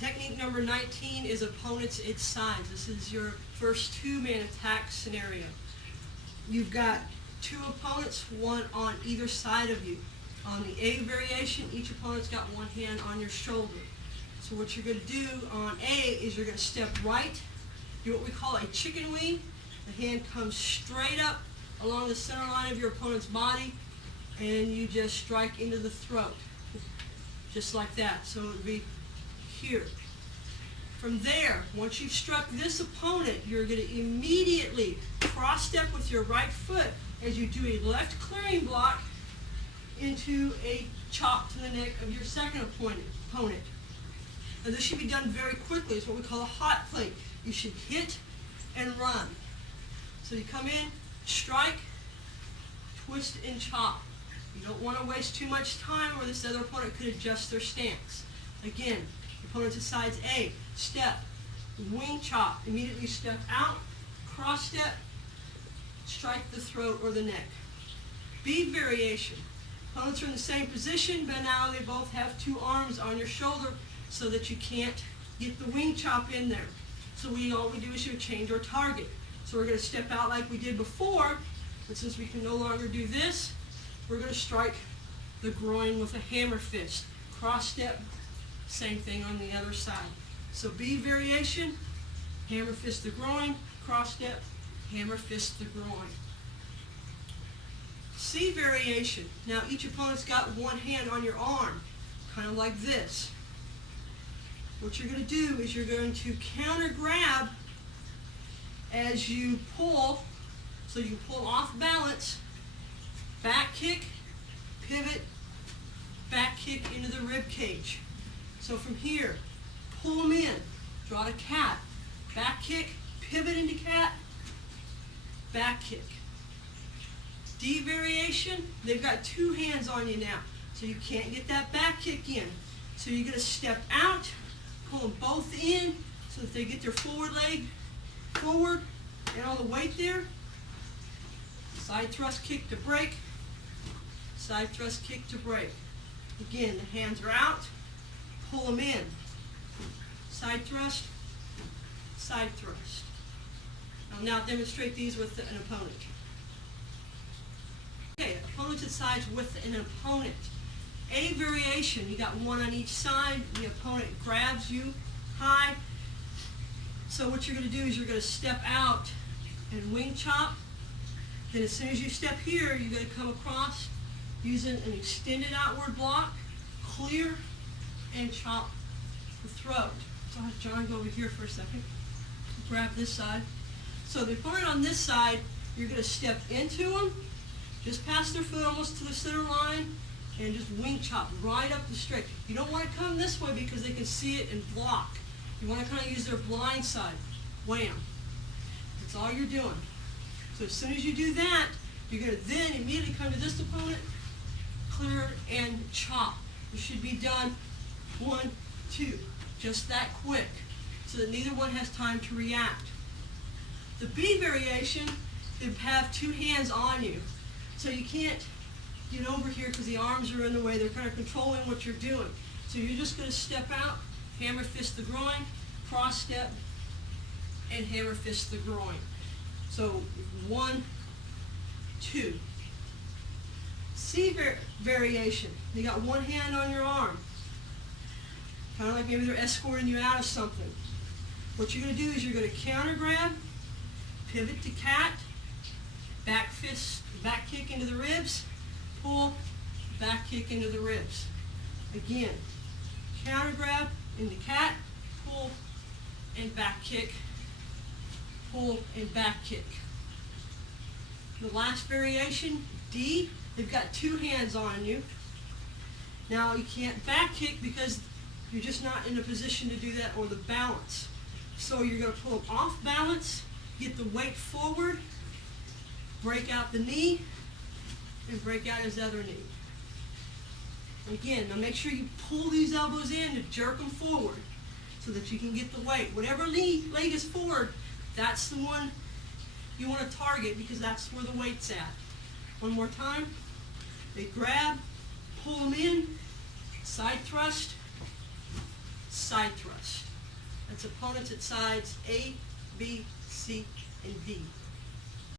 Technique number 19 is opponents its sides. This is your first two-man attack scenario. You've got two opponents, one on either side of you. On the A variation, each opponent's got one hand on your shoulder. So what you're going to do on A is you're going to step right, do what we call a chicken wing. The hand comes straight up along the center line of your opponent's body, and you just strike into the throat, just like that. So it would be here. From there, once you've struck this opponent, you're going to immediately cross step with your right foot as you do a left clearing block into a chop to the neck of your second opponent. Now this should be done very quickly. It's what we call a hot plate. You should hit and run. So you come in, strike, twist, and chop. You don't want to waste too much time or this other opponent could adjust their stance. Again, opponent to sides A, step, wing chop, immediately step out, cross step, strike the throat or the neck. B variation. Opponents are in the same position, but now they both have two arms on your shoulder so that you can't get the wing chop in there. So all we do is change our target. So we're going to step out like we did before, but since we can no longer do this, we're going to strike the groin with a hammer fist. Cross step, same thing on the other side. So B variation, hammer fist the groin, cross step, hammer fist the groin. C variation. Now each opponent's got one hand on your arm, kind of like this. What you're going to do is you're going to counter grab as you pull, so you pull off balance, back kick, pivot, back kick into the rib cage. So from here, pull them in, draw to cat, back kick, pivot into cat, back kick. D variation, they've got two hands on you now, so you can't get that back kick in. So you're going to step out, pull them both in so that they get their forward leg forward and all the weight there. Side thrust kick to break, side thrust kick to break. Again, the hands are out, pull them in. Side thrust, side thrust. I'll now demonstrate these with an opponent. Okay, opponents at sides with an opponent. A variation, you got one on each side, the opponent grabs you high. So what you're going to do is you're going to step out and wing chop. Then as soon as you step here, you're going to come across using an extended outward block, clear, and chop the throat. So I'll have John go over here for a second. Grab this side. So the opponent on this side, you're going to step into them, just past their foot almost to the center line, and just wing chop right up the straight. You don't want to come this way because they can see it and block. You want to kind of use their blind side. Wham. That's all you're doing. So as soon as you do that, you're going to then immediately come to this opponent, clear, and chop. It should be done 1, 2, just that quick, so that neither one has time to react. The B variation, they have two hands on you. So you can't get over here because the arms are in the way. They're kind of controlling what you're doing. So you're just going to step out, hammer fist the groin, cross step, and hammer fist the groin. So 1, 2. C variation. You got one hand on your arm. Kind of like maybe they're escorting you out of something. What you're going to do is you're going to counter grab, pivot to cat, back fist, back kick into the ribs, pull, back kick into the ribs. Again, counter grab into cat, pull, and back kick, pull, and back kick. The last variation, D, they've got two hands on you. Now you can't back kick because you're just not in a position to do that or the balance. So you're going to pull them off balance, get the weight forward, break out the knee, and break out his other knee. Again, now make sure you pull these elbows in to jerk them forward so that you can get the weight. Whatever leg is forward, that's the one you want to target because that's where the weight's at. One more time. They grab, pull them in, side thrust, side thrust. That's opponents at sides A, B, C, and D.